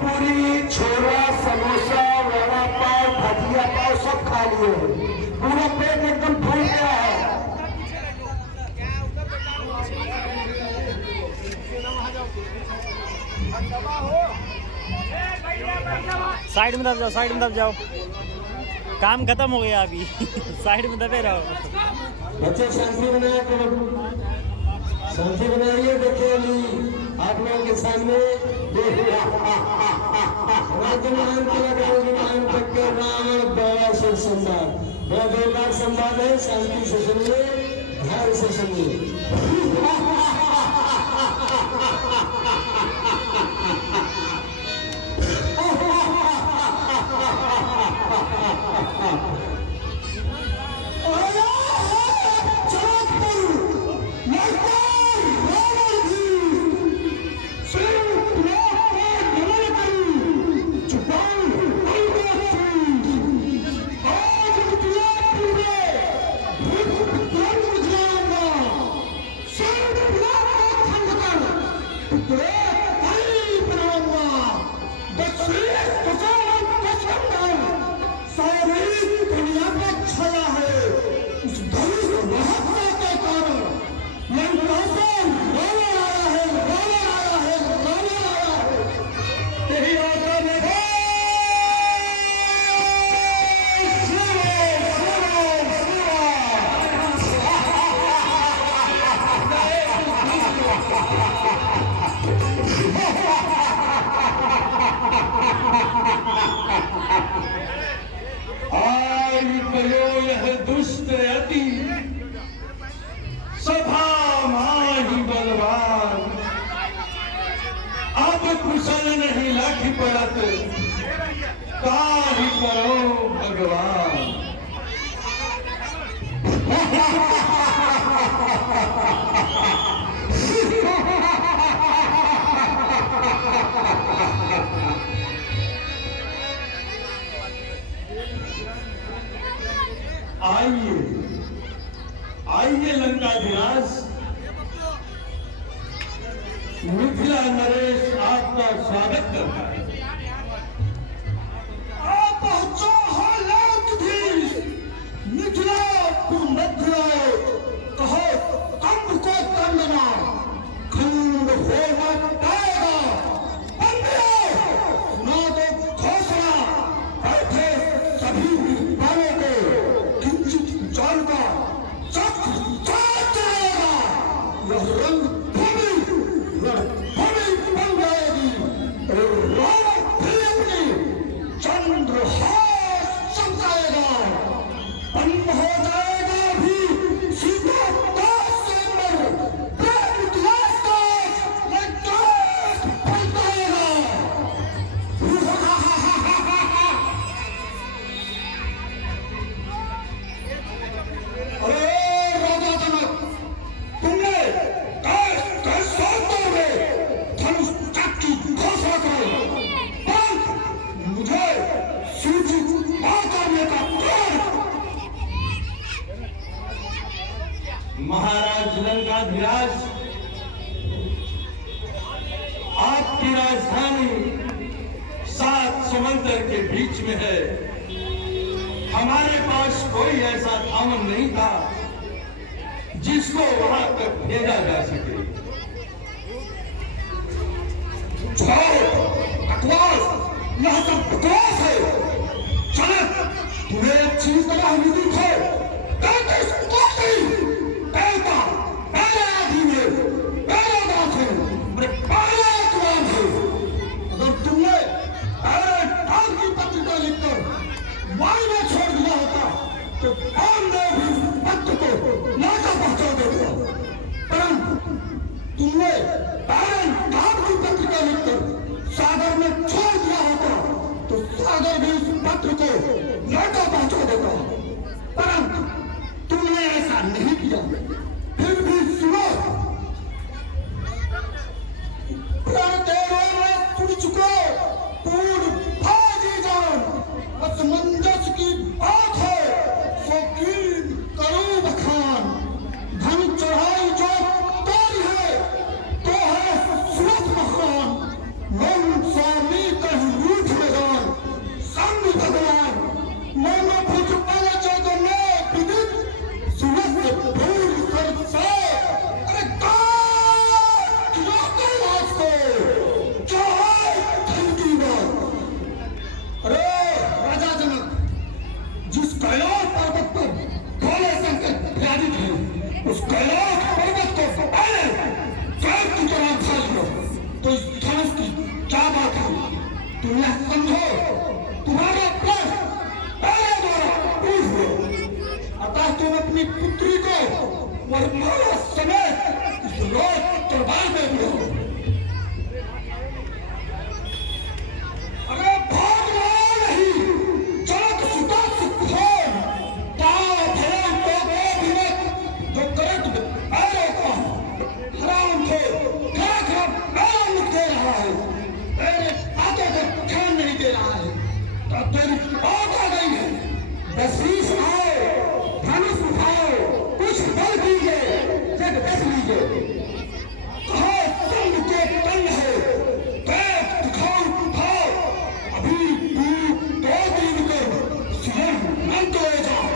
पूरी छोला समोसा वड़ा पाव भजिया पाव सब खा लिए हैं, पूरा पेट एकदम फूल गया है। साइड में दब जाओ, साइड में दब जाओ, काम खत्म हो गया अभी। साइड में दबे रहो। बच्चे शांति बनाया करो, शांति बनाइए। देखिए अभी आप लोगों के सामने राजमान के लगान तक के रावण बड़ा से संवाद, बहुत जोरदार संवाद है। शांति से सुनिए, ध्यान से सुनिए। दुष्ट अति सभा माही बलवान, अब कुशल नहीं लख पड़त, काहि करो भगवान। आइए आइए लंकाधिराज, मिथिला नरेश आपका स्वागत करता है। आप पहुंचो हो लंकाधीश, मिथिला को मध्य कहो कंब को कंदना, खंड होना पाएगा। ना तो घोषणा बैठे सभी विद्वानों को किंचित जल का महाराज लंकाधिराज, आपकी राजधानी 7 समंदर के बीच में है। हमारे पास कोई ऐसा थामन नहीं था जिसको वहां तक भेजा जा सके। यह सब बकवास है। चले, तुम्हें अच्छी तरह विदित है वायु में छोड़ दिया होता तो हमने भी पत्र को नाका पहुंचा देगा, परंतु तुमने बैरन नाम की पत्रिका लिखकर सागर में छोड़ दिया होता तो सागर भी उस पत्र को नाका पहुंचा देगा, परंतु तुमने ऐसा नहीं किया। फिर भी सुनो, सुन चुको पूर्ण भागी जान, असमंजस की बात है शौकीन करो बखान। धन चढ़ाई जो तोरी है तो है सूरत महान, मन स्वामी उस कैलाश पर्वत को पहले कैद की तरह खा लो तो इस धनुष की क्या बात है? तुम यह समझो तुम्हारा प्रश्न पहले द्वारा पूछ लो। अतः तुम अपनी पुत्री को वरमाला समेत इस रोज दरबार में दो। अरे भागना नहीं, चलत सुता सिखो ताव भयं तो गोभिमत जो करे तुझे पैरों को हराम थे खरा पैरों मुख दे रहा है, तेरे आगे को ध्यान नहीं दे रहा है। तब तेरी बात आ गई है, बसीस आओ धनुष उठाओ कुछ बल दीजिए जग बस लीजिए। कहो तुम के तन है देख दिखाओ उठाओ, अभी तू 2 दिन कर सीएम मंत्र ले जाओ।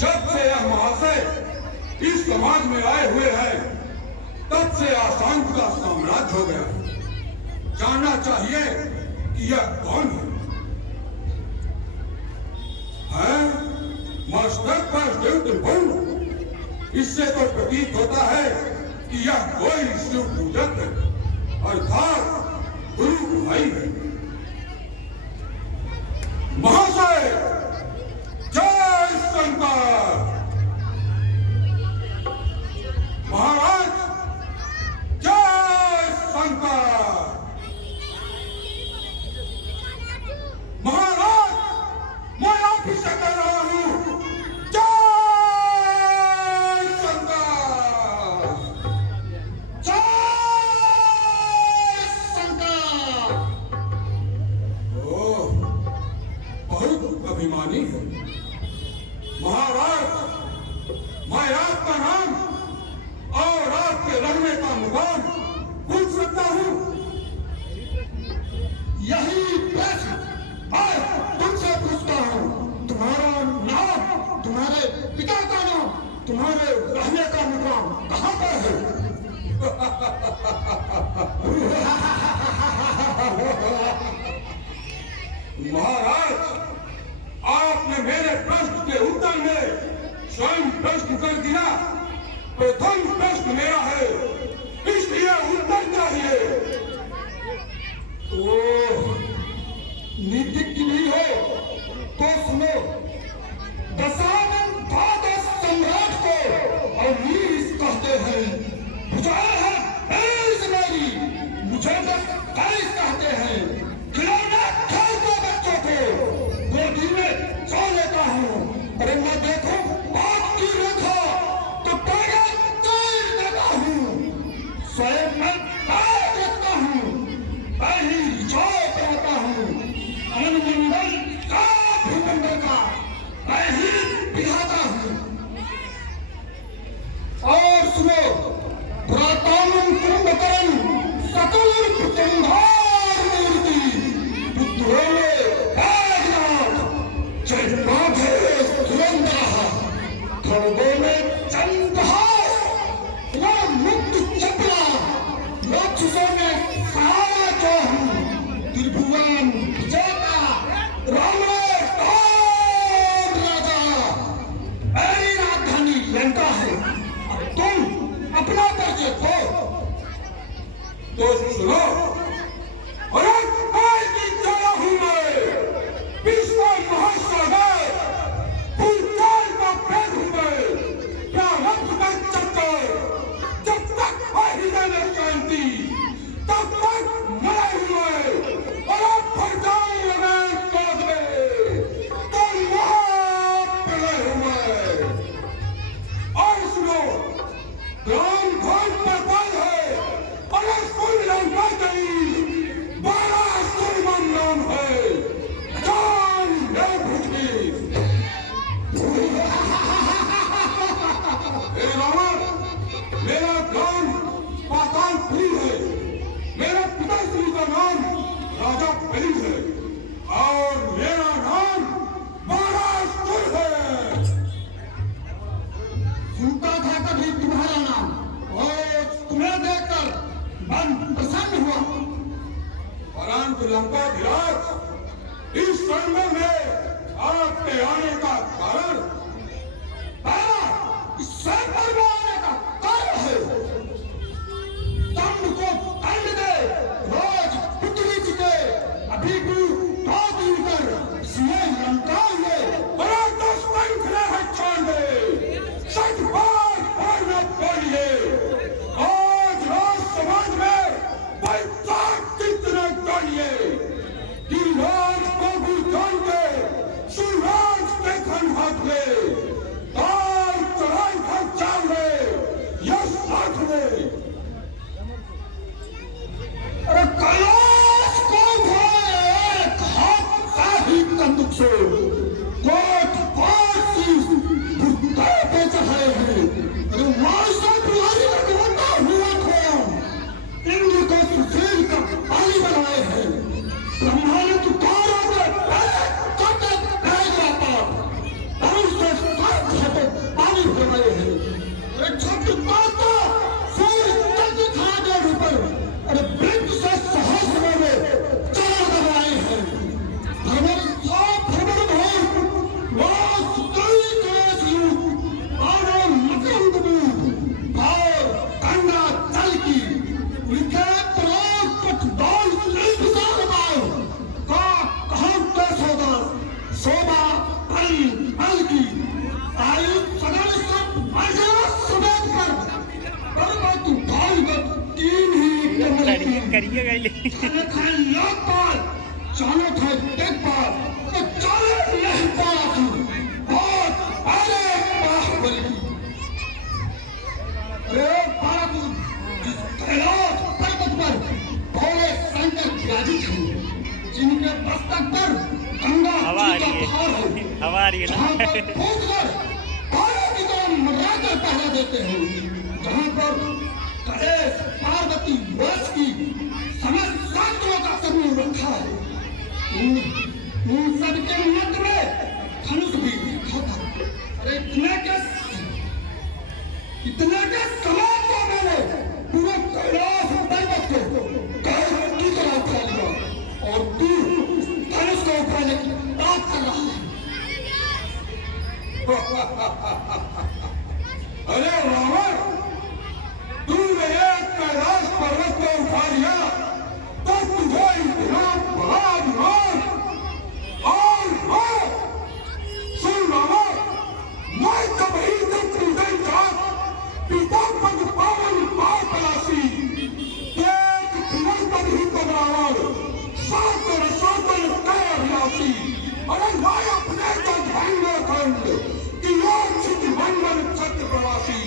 जब से यह महाशय इस समाज में आए हुए हैं तब से अशांति का साम्राज्य हो गया। जानना चाहिए कि यह कौन है? मस्तक पर शिव त्रिभुवन, इससे तो प्रतीत होता है कि यह कोई शिव पूजक है अर्थात गुरु भाई है। महाशय जय शंकर। महाराज जय शंकर। महाराज मैं आप ही से कह रहा हूं जय शंकर। जय शंकर। ओह, बहुत अभिमानी है महाराज। मैं आपका नाम और आपके रहने का मुकाम पूछ सकता हूँ? यही प्रश्न मैं तुमसे पूछता हूँ। तुम्हारा नाम, तुम्हारे पिता का नाम, तुम्हारे रहने का मुकाम कहाँ पर है? महाराज आपने मेरे प्रश्न के उत्तर में स्वयं प्रश्न कर दिया। प्रथम प्रश्न मेरा है, इसलिए उत्तर चाहिए। ओह, नीतिज्ञ नहीं हो तो सुनो। दशानन द्वादश सम्राट को अमीर कहते हैं, भुजाएं हैं तेईस मेरी, मुझे तो 23 कहते हैं। खिलौने खेलते बच्चों को गोदी में सो लेता हूँ, अरे मैं देखूं बात की रेखा तो पैर चीर देता हूँ। स्वयं मैं पैर देखता हूँ, पहली चाय पिलाता हूँ। अनुमंडल का भूमंडल का मैं ही पिलाता हूँ। और सुनो, पुरातन कुंभकर्ण सकल कुंभार लंकाधिराज, इस समय में आपके आने का कारण इस स्वयंवर में आने का कारण है। दंड को दंड दे, रोज पृथ्वी जी के अभी भी टॉप लीडर सीए लंका हुए बड़ा दुष्टंक है छोड़े, सच बात और न बोलिए। आज राज समाज में बैसाख कितने बोलिए कि राज को भी जान के सूरज के खन हाथ में ताल चढ़ाई कर चावले यश हाथ में। अरे कैलाश को एक हाथ का ही कंदुक से कोट पासी भुट्टे पे चढ़ाए हैं। अरे माइसा तुम्हारी लगवाता हुआ खोया इंद्र को सुशील का पानी बनाए हैं। ब्रह्मा ने तुकारों में काटे फेंक जाता तरुण से सात घाटों पानी बनाए हैं। अरे छठ माता सूर्य चंद्र खा दे ऊपर, अरे वृक्ष से सहस्र में चरण दबाए हैं। भ्रमण साफ भ्रमण भोर वास कई कलेश युग और मकरंद बूंद और गंगा जल की उनके प्रलोभ पटदाल नहीं विचार पाओ का कहूं के सौदा शोभा बल की आयु सगल सब मर्यादा समेत पर बात उठाई गत तीन ही करिए गए चाले खाए लोकपाल, चाले खाए देखभाल, तो चाले नहीं पाला तू बहुत पहले बाहुबली की। अरे पाला तू जिस कैलाश पर्वत पर भोले शंकर विराजित हैं, जिनके मस्तक पर गंगा जी का भार है, हवा आ रही है जहाँ ना। पर कूदकर पार्वती को मर्यादा पहरा देते हैं, जहाँ पर गणेश पार्वती वर्ष की समस्त शास्त्रों का समूह रखा है। उन सबके मध्य में धनुष भी रखा था। अरे इतने के समान को मैंने पूरे कैलाश पर्वत को गैर की तरह उठा लिया और तू धनुष को उठाने की बात कर रहा है। अरे रावण, तूने एक कैलाश पर्वत को उठा लिया तो तुझे इतना बड़ा अभिमान और सुन रावण, मैं कभी जब तुझे जात पिता पद पावन पार तलाशी एक दिवस पर ही तो रावण सातन कह अभिलाषी। अरे मैं अपने तो धन्य खंड कि योग छित मंगल छत्र प्रवासी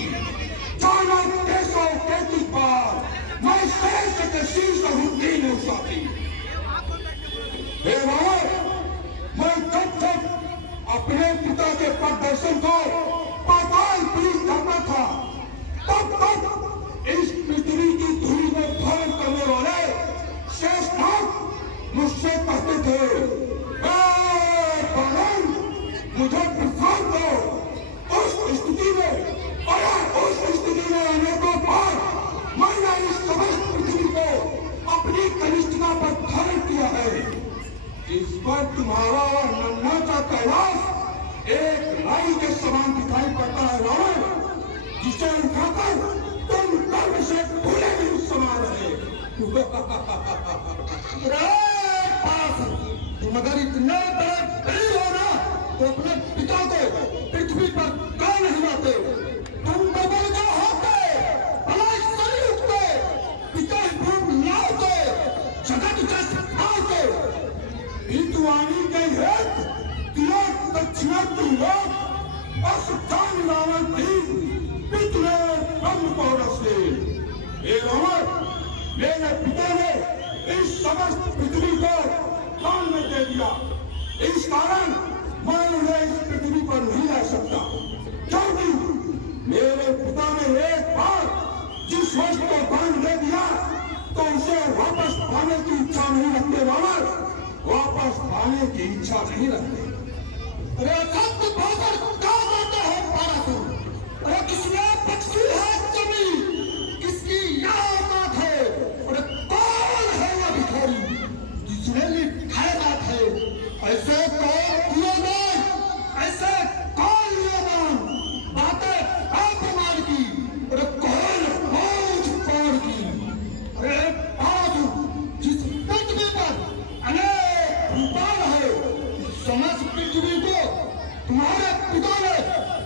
जाना केशव केतु पार मैं शेष के शीर्ष रूपीन साथी। हे रावण, मैं जब जब अपने पिता के प्रदर्शन को पाताल पीठ करता था तब तब इस पृथ्वी की धूल में धारण करने वाले शेषनाग मुझसे कहते थे, मुझे प्रसाद दो। उस स्थिति में आने को बाद मैंने इस समस्त पृथ्वी को अपनी कनिष्ठता पर धारण किया है। इस पर तुम्हारा और नन्हा का कैलाश एक लाई के समान दिखाई पड़ता है रावण, जिसे उठाकर तुम गर्व से भूले भी समान रहे। तुम अगर इतने बड़े वीर हो ना तो अपने पिता को पृथ्वी पर क्यों नहीं लाते? तुम बबल जो होते पलाशरी उठते, पिता भूम लाते, जगत जस पाते। हितवाणी के हेत तिलक दक्षिणा तुम लोग असुजान रावण थी पितले ब्रह्म को रसे। हे रावण, मेरे पिता ने इस समस्त पृथ्वी को दान में दे दिया, इस कारण मैं उन्हें इस पृथ्वी पर नहीं ला सकता, क्योंकि मेरे पिता ने एक बार जिस वस्तु को दान दे दिया तो उसे वापस पाने की इच्छा नहीं रखते रावण, वापस पाने की इच्छा नहीं रखते। अरे सत्य भाषण क्या करते हो पारासुर? अरे किसने बख्शी है जमीन, किसकी यह औकात है? अरे कौन है वह भिखारी जिसने समस्त पृथ्वी को तुम्हारे पिता ने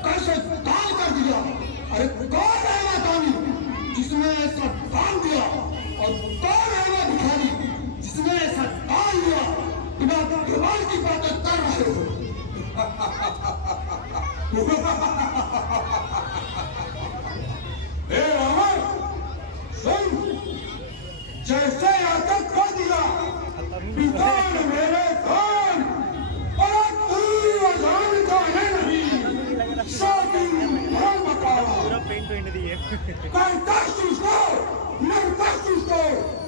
कैसे दान कर दिया। अरे कौन है वो दानी जिसने ऐसा दान दिया, और कौन है वो भिखारी जिसने ऐसा दान लिया। बिना केवल की बातें कर रहे हो। हे रावण, सुन, जैसे आकर कर दिया पिता ने मेरे कान, और तू अजान का है नहीं, शादी नहीं बताओ। पूरा पेंट दी है।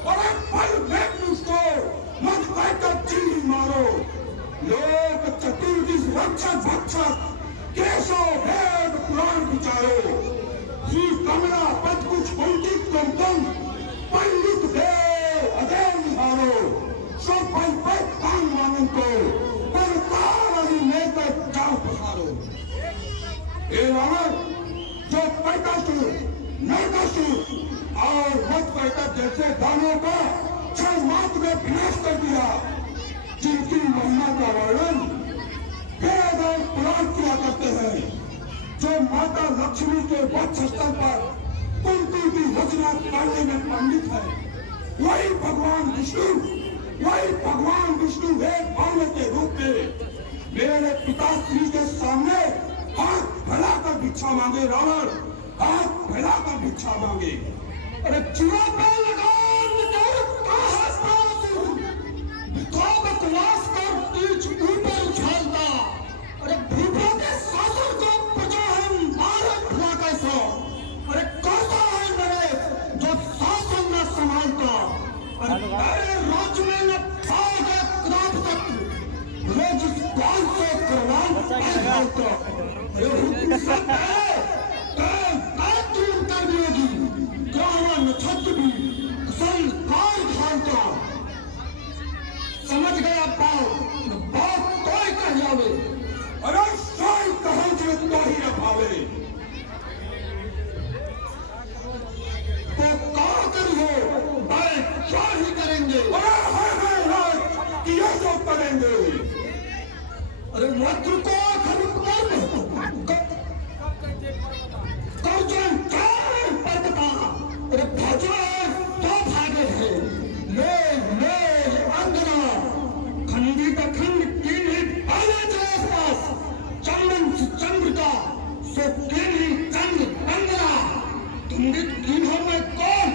अरे पल फेंक उसको, मत कहकर चिल्ली मारो। लोग चतुर्दिश रक्षक भक्षक केशव भेद पुराण विचारो। श्री कमला पद कुछ पंडित तुम पंडित देव अजय निहारो। सब पल पल कान मानन को पर तारी लेकर जाओ पसारो। हे रावण, जो पैतासुर, नरकासुर और मत पैता जैसे दानों का क्षण मात्र में विनाश कर दिया, जिनकी महिमा का वर्णन वेद और पुराण किया करते हैं, जो माता लक्ष्मी के वक्षस्थल पर कुंती की रचना करने में पंडित है, वही भगवान विष्णु एक बाण के रूप में मेरे पिताश्री के सामने हाथ फैलाकर भिक्षा मांगे। रावण, हाथ फैलाकर भिक्षा मांगे। अरे चूड़ा पे लगान कहाँ पासूं, विकाब कुलास कर तीज ऊपर उछालता। अरे भूपा के शासन को बचा है मारे भला कैसा। अरे कैसा है मेरे जो शासन न संभालता। अरे मेरे राज्य में न पाओगे क्रांत तक, मैं जिस काल से करवान निकालता। ये हुक्म सब है दूर कर दिएगी। ग्रामण छत्र भी सल काल खालता। समझ गया पाओ, बात कोई कह जावे। अरे साई कहो जो तो ही न भावे। तो कहा करिए बड़े क्या ही करेंगे। अरे राज किया जो करेंगे। अरे मत्र को खरीद कर अरे भजो तो भागे है। ले ले अंगना खंडी का खंड तीन ही पहले तेरे पास। चंदन से चंद्रिका सो तीन ही चंद अंगना। खंडित तीनों में कौन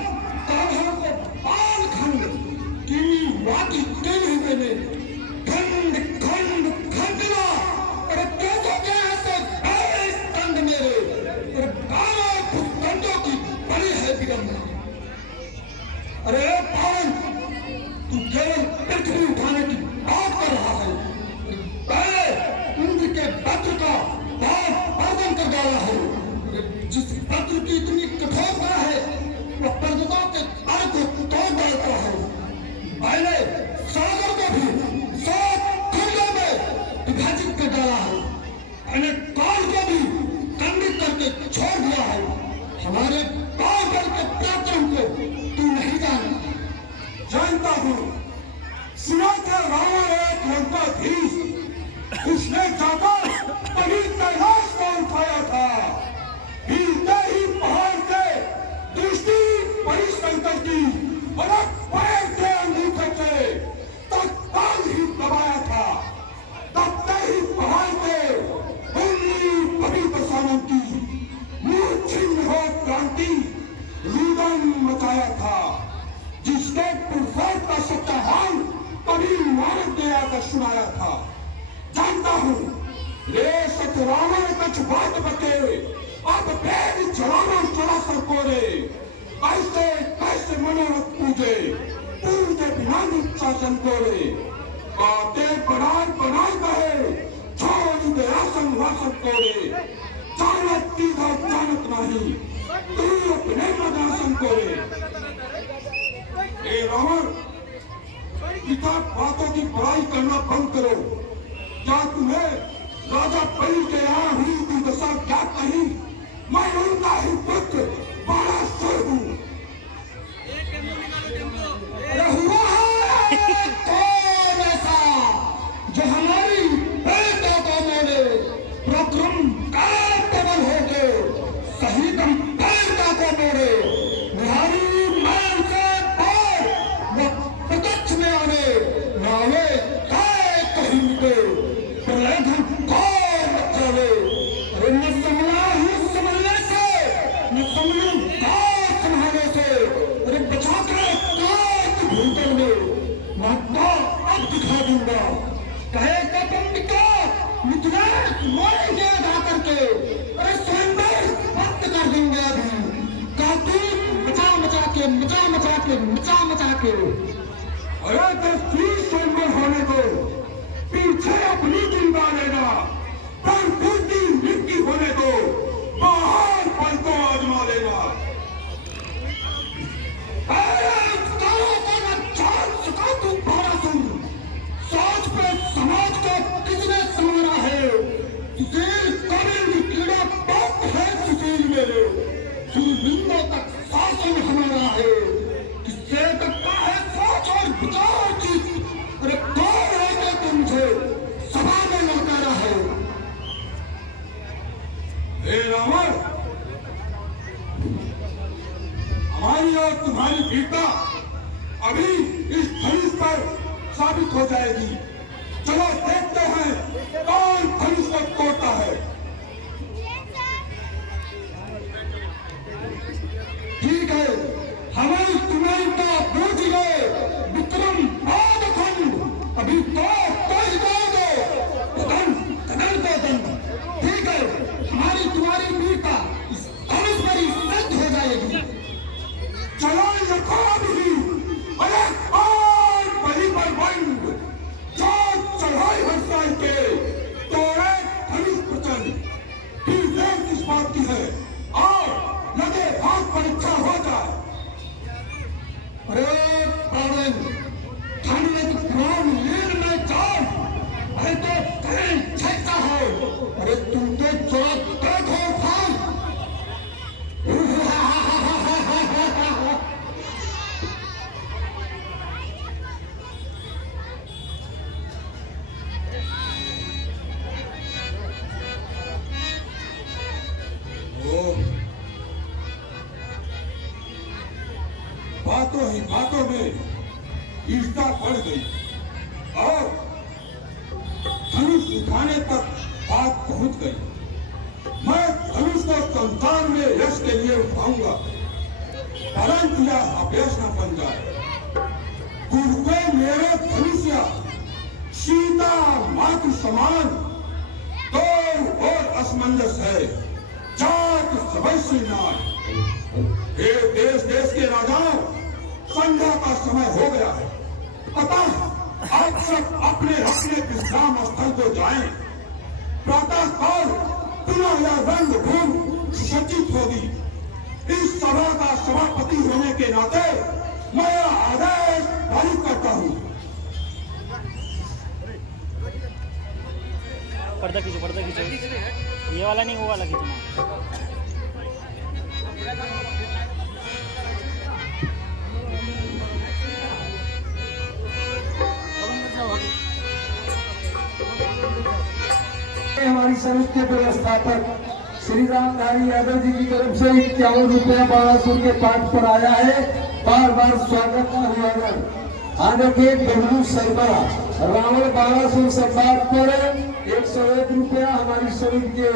काढ़ों को पाल खंड तीन वाकी तीन ही मैंने खंड खंड खंडना। अरे कैसे क्या है पहले स्तंभ मेरे। अरे बारह भूखंडों की बड़ी है विडंबना। अरे पावन, तू केवल पृथ्वी उठाने की बात कर रहा है। पहले इंद्र के पत्र का पाप पावन कर डाला है। जिस पत्र की इतनी कठोरता है वो पर्वतों के तार को तोड़ डालता है। पहले सागर को भी 7 खंडों में विभाजित कर डाला है। मैंने काल को भी खंडित करके छोड़ दिया है। हमारे पागल के पराक्रम को तू नहीं जानता हूँ। सुना था रावण एक लंकाधीश, उसने जाकर कभी कैलाश को उठाया था। हिलते ही पहाड़ से दृष्टि पड़ी शंकर की, और पैर के अंगूठे से तत्काल ही दबाया था। दबते ही पहाड़ के उंगली पड़ी बसानों की मुंह छिन्न हो क्रांति रुदन मचाया था। जिसने पुरफोट का सत्याहार कभी मानव दया का सुनाया था। जानता हूँ रे सतरावण कछ बात बके, अब भेद जलानो चला सरकोरे। कैसे कैसे मनोरथ पूजे बिना शासन कोरे। बातें बनाए कहे छोड़ दया संभाषण कोरे। जानत की जानत नहीं तू अपने मदासन कोरे। ए रावण, पिता बातों की बुराई करना बंद करो। क्या तुम्हें राजा बलि के यहाँ हुई दुर्दशा क्या कही? मैं उनका ही पुत्र बाणासुर हूँ। अरे हुआ है कौन ऐसा जो हमारी मिथिलेश मोड़ेंगे जाकर के, अरे स्वयंवर वक्त कर देंगे अभी, कार्तिक मचा मचा के मचा मचा के मचा मचा के। अरे 10-20 स्वयंवर होने को पीछे अपनी दिन डालेगा, पर कुछ दिन मिट्टी होने को बाहर पल को आजमा लेगा। सोच पे समाज को किसने संवारा है? सुशील कभी कीड़ा बहुत है सुशील मेरे, सुनिंदों तक शासन हमारा है। किससे करता है सोच और विचार की, अरे कौन है कि तुमसे सभा में लौटारा है? हे रावण, हमारी और तुम्हारी वीरता अभी इस धनुष पर साबित हो जाएगी। चलो देखते हैं कौन धनुष को तोड़ता है। ठीक है, हमारी तुम्हारी का पूछ गए विक्रम बाद खंड, अभी तो ही दो कदम कदम को दंड। ठीक है, हमारी तुम्हारी वीरता इस धनुष पर ही सिद्ध हो जाएगी। चलो यथा भी, अरे कौन बलि पर बंद, जो चढ़ाई हंसाई के तोड़े धनुष प्रचंड। फिर देर किस बात की है, और लगे हाथ परीक्षा हो जाए। अरे पावन, ठंड में तो प्राण लीन में जान, अरे तो कहीं छेड़ता हो, अरे तुम तो जरा देखो भाई। बातों ही बातों में ईर्ष्या बढ़ गई और धनुष उठाने तक बात पहुंच गई। मैं धनुष को संसार में यश के लिए उठाऊंगा, परंतु यह अभ्यास न बन जाए। गुरुपे मेरे धनुष्य सीता मातृ समान, तो और असमंजस है, जात सबसे नाय। ये देश देश के राजाओं, संध्या का समय हो गया है, अतः आप सब अपने अपने विश्राम स्थल को जाएं। प्रातः काल पुनः यह रंगभूमि सुसज्जित होगी। इस सभा का सभापति होने के नाते मैं आदेश पारित करता हूँ। पर्दा खींचो, ये वाला नहीं, वो वाला खींचना। हमारी समिति के व्यवस्थापक श्री रामधारी यादव जी की तरफ से 51 रुपया बालासुर के पाठ पर आया है। बार बार स्वागत न हुआ। आगे के बबलू शर्मा रावण बालासुर संवाद पर 101 रुपया हमारी समिति के